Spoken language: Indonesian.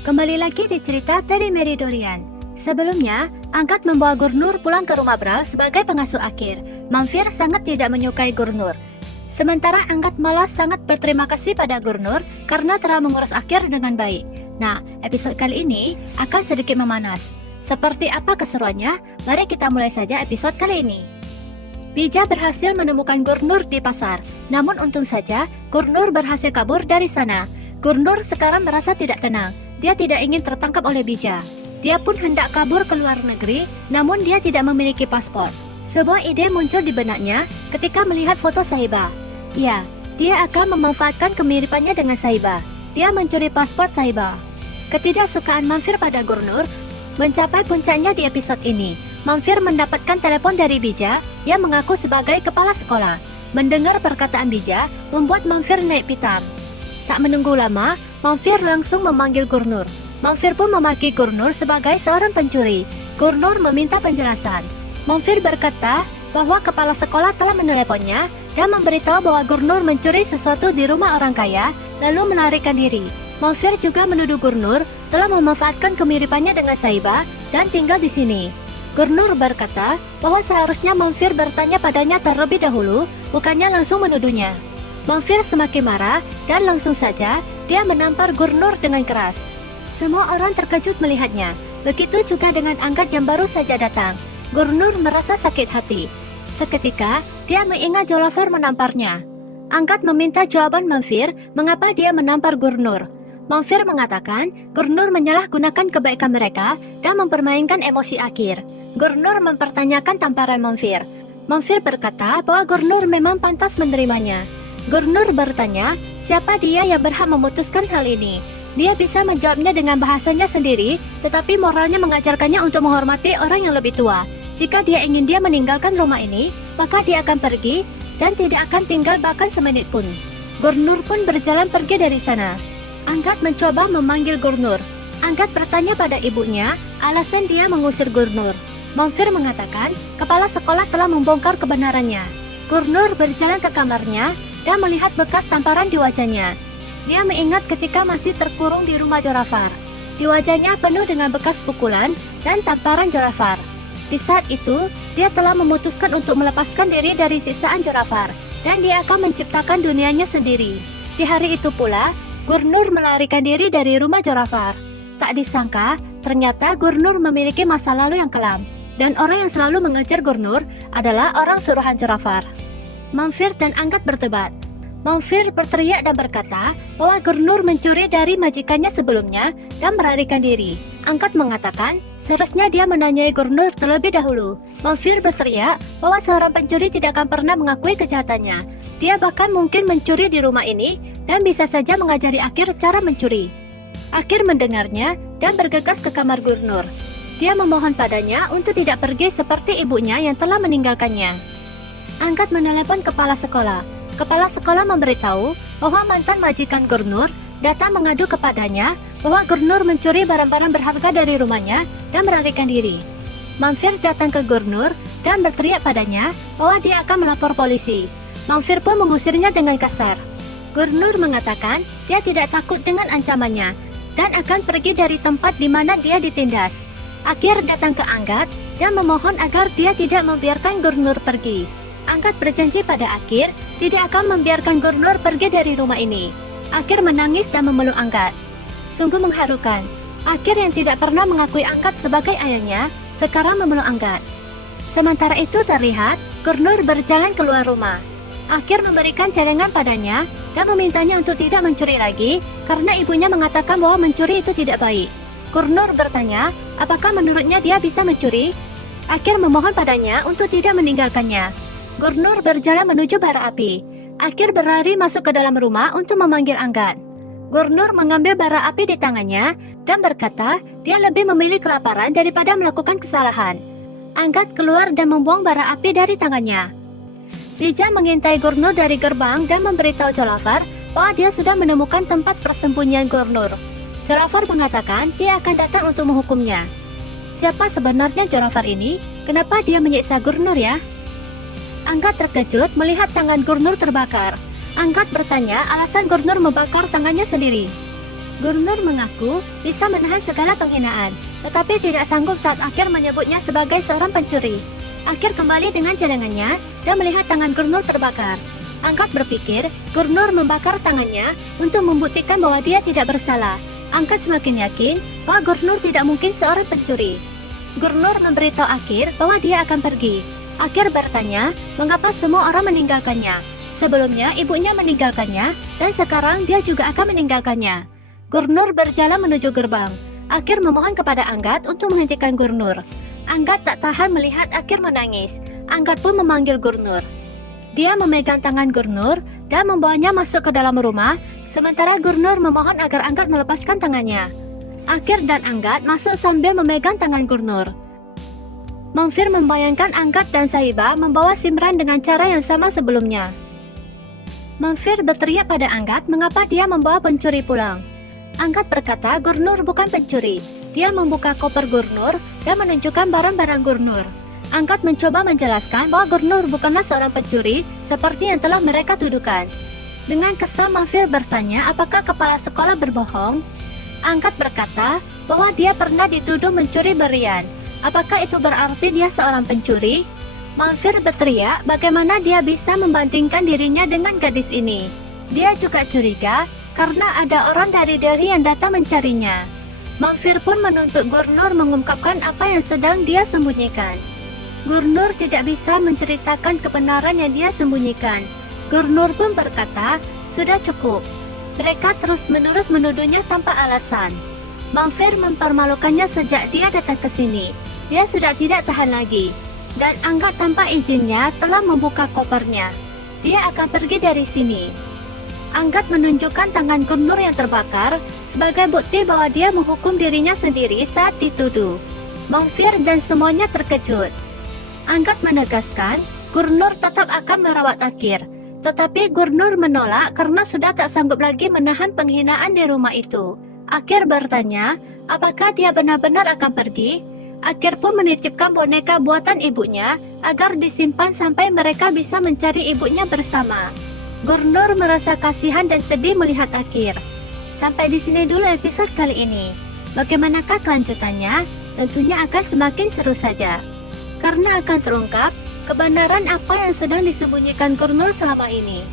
Kembali lagi di cerita Teddy Mary Dorian. Sebelumnya, Angkat membawa Gurnur pulang ke rumah Bral sebagai pengasuh akhir. Mamfir sangat tidak menyukai Gurnur. Sementara Angkat malah sangat berterima kasih pada Gurnur karena telah mengurus akhir dengan baik. Nah, episode kali ini akan sedikit memanas. Seperti apa keseruannya? Mari kita mulai saja episode kali ini. Bija berhasil menemukan Gurnur di pasar. Namun untung saja, Gurnur berhasil kabur dari sana. Gurnur sekarang merasa tidak tenang. Dia tidak ingin tertangkap oleh Bija. Dia pun hendak kabur ke luar negeri, namun dia tidak memiliki paspor. Sebuah ide muncul di benaknya ketika melihat foto Sahiba. Ya, dia akan memanfaatkan kemiripannya dengan Sahiba. Dia mencuri paspor Sahiba. Ketidaksukaan Mamfir pada Gurnur mencapai puncaknya di episode ini. Mamfir mendapatkan telepon dari Bija yang mengaku sebagai kepala sekolah. Mendengar perkataan Bija membuat Mamfir naik pitam. Tak menunggu lama, Mamfir langsung memanggil Gurnur. Mamfir pun memaki Gurnur sebagai seorang pencuri. Gurnur meminta penjelasan. Mamfir berkata bahwa kepala sekolah telah meneleponnya dan memberitahu bahwa Gurnur mencuri sesuatu di rumah orang kaya, lalu melarikan diri. Mamfir juga menuduh Gurnur telah memanfaatkan kemiripannya dengan Sahiba dan tinggal di sini. Gurnur berkata bahwa seharusnya Mamfir bertanya padanya terlebih dahulu, bukannya langsung menuduhnya. Mamfir semakin marah dan langsung saja dia menampar Gurnur dengan keras. Semua orang terkejut melihatnya. Begitu juga dengan Angkat yang baru saja datang. Gurnur merasa sakit hati. Seketika, dia mengingat Jolafar menamparnya. Angkat meminta jawaban Mamfir mengapa dia menampar Gurnur. Mamfir mengatakan Gurnur menyalahgunakan kebaikan mereka dan mempermainkan emosi akhir. Gurnur mempertanyakan tamparan Mamfir. Mamfir berkata bahwa Gurnur memang pantas menerimanya. Gurnur bertanya siapa dia yang berhak memutuskan hal ini. Dia bisa menjawabnya dengan bahasanya sendiri, tetapi moralnya mengajarkannya untuk menghormati orang yang lebih tua. Jika dia ingin dia meninggalkan rumah ini, maka dia akan pergi dan tidak akan tinggal bahkan semenit pun. Gurnur pun berjalan pergi dari sana. Angkat mencoba memanggil Gurnur. Angkat bertanya pada ibunya alasan dia mengusir Gurnur. Mamfir mengatakan kepala sekolah telah membongkar kebenarannya. Gurnur berjalan ke kamarnya dan melihat bekas tamparan di wajahnya. Dia mengingat ketika masih terkurung di rumah Jolafar. Di wajahnya penuh dengan bekas pukulan dan tamparan Jolafar. Di saat itu, dia telah memutuskan untuk melepaskan diri dari siksaan Jolafar dan dia akan menciptakan dunianya sendiri. Di hari itu pula, Gurnur melarikan diri dari rumah Jolafar. Tak disangka, ternyata Gurnur memiliki masa lalu yang kelam dan orang yang selalu mengejar Gurnur adalah orang suruhan Jolafar. Mamfir dan Angkat berdebat. Mamfir berteriak dan berkata bahwa Gurnur mencuri dari majikannya sebelumnya dan melarikan diri. Angkat mengatakan seharusnya dia menanyai Gurnur terlebih dahulu. Mamfir berteriak bahwa seorang pencuri tidak akan pernah mengakui kejahatannya. Dia bahkan mungkin mencuri di rumah ini dan bisa saja mengajari Akhir cara mencuri. Akhir mendengarnya dan bergegas ke kamar Gurnur. Dia memohon padanya untuk tidak pergi seperti ibunya yang telah meninggalkannya. Angkat menelepon kepala sekolah. Kepala sekolah memberitahu bahwa mantan majikan Gurnur datang mengadu kepadanya bahwa Gurnur mencuri barang-barang berharga dari rumahnya dan melarikan diri. Mamfir datang ke Gurnur dan berteriak padanya bahwa dia akan melapor polisi. Mamfir pun mengusirnya dengan kasar. Gurnur mengatakan dia tidak takut dengan ancamannya dan akan pergi dari tempat di mana dia ditindas. Akhir datang ke Angkat dan memohon agar dia tidak membiarkan Gurnur pergi. Angkat berjanji pada Akhir tidak akan membiarkan Gurnur pergi dari rumah ini. Akhir menangis dan memeluk Angkat. Sungguh mengharukan. Akhir yang tidak pernah mengakui Angkat sebagai ayahnya, sekarang memeluk Angkat. Sementara itu terlihat Gurnur berjalan keluar rumah. Akhir memberikan celengan padanya dan memintanya untuk tidak mencuri lagi karena ibunya mengatakan bahwa mencuri itu tidak baik. Gurnur bertanya apakah menurutnya dia bisa mencuri. Akhir memohon padanya untuk tidak meninggalkannya. Gurnur berjalan menuju bara api. Akhir berlari masuk ke dalam rumah untuk memanggil Angkat. Gurnur mengambil bara api di tangannya dan berkata dia lebih memilih kelaparan daripada melakukan kesalahan. Angkat keluar dan membuang bara api dari tangannya. Bija mengintai Gurnur dari gerbang dan memberitahu Jolafar bahwa dia sudah menemukan tempat persembunyian Gurnur. Jolafar mengatakan dia akan datang untuk menghukumnya. Siapa sebenarnya Jolafar ini? Kenapa dia menyiksa Gurnur ya? Angkat terkejut melihat tangan Gurnur terbakar. Angkat bertanya alasan Gurnur membakar tangannya sendiri. Gurnur mengaku bisa menahan segala penghinaan, tetapi tidak sanggup saat Akir menyebutnya sebagai seorang pencuri. Akir kembali dengan cadangannya dan melihat tangan Gurnur terbakar. Angkat berpikir Gurnur membakar tangannya untuk membuktikan bahwa dia tidak bersalah. Angkat semakin yakin bahwa Gurnur tidak mungkin seorang pencuri. Gurnur memberitahu Akir bahwa dia akan pergi. Akir bertanya mengapa semua orang meninggalkannya. Sebelumnya ibunya meninggalkannya dan sekarang dia juga akan meninggalkannya. Gurnur berjalan menuju gerbang. Akir memohon kepada Anggat untuk menghentikan Gurnur. Anggat tak tahan melihat Akir menangis. Anggat pun memanggil Gurnur. Dia memegang tangan Gurnur dan membawanya masuk ke dalam rumah, sementara Gurnur memohon agar Anggat melepaskan tangannya. Akir dan Anggat masuk sambil memegang tangan Gurnur. Mangfir membayangkan Anggat dan Sahiba membawa Simran dengan cara yang sama sebelumnya. Mangfir berteriak pada Anggat mengapa dia membawa pencuri pulang. Angkat berkata Gurnur bukan pencuri. Dia membuka koper Gurnur dan menunjukkan barang-barang Gurnur. Angkat mencoba menjelaskan bahwa Gurnur bukanlah seorang pencuri seperti yang telah mereka tuduhkan. Dengan kesal Mangfir bertanya apakah kepala sekolah berbohong. Angkat berkata bahwa dia pernah dituduh mencuri berlian. Apakah itu berarti dia seorang pencuri? Mangfir berteriak bagaimana dia bisa membandingkan dirinya dengan gadis ini. Dia juga curiga karena ada orang dari Delhi yang datang mencarinya. Mangfir pun menuntut Gurnur mengungkapkan apa yang sedang dia sembunyikan. Gurnur tidak bisa menceritakan kebenaran yang dia sembunyikan. Gurnur pun berkata, sudah cukup. Mereka terus-menerus menuduhnya tanpa alasan. Mangfir mempermalukannya sejak dia datang ke sini. Dia sudah tidak tahan lagi. Dan Angkat tanpa izinnya telah membuka kopernya. Dia akan pergi dari sini. Angkat menunjukkan tangan Gurnur yang terbakar sebagai bukti bahwa dia menghukum dirinya sendiri saat dituduh. Mangfir dan semuanya terkejut. Angkat menegaskan Gurnur tetap akan merawat Akir, tetapi Gurnur menolak karena sudah tak sanggup lagi menahan penghinaan di rumah itu. Akir bertanya apakah dia benar-benar akan pergi. Akir pun menitipkan boneka buatan ibunya agar disimpan sampai mereka bisa mencari ibunya bersama. Gurnur merasa kasihan dan sedih melihat Akir. Sampai di sini dulu episode kali ini. Bagaimanakah kelanjutannya? Tentunya akan semakin seru saja. Karena akan terungkap kebenaran apa yang sedang disembunyikan Gurnur selama ini.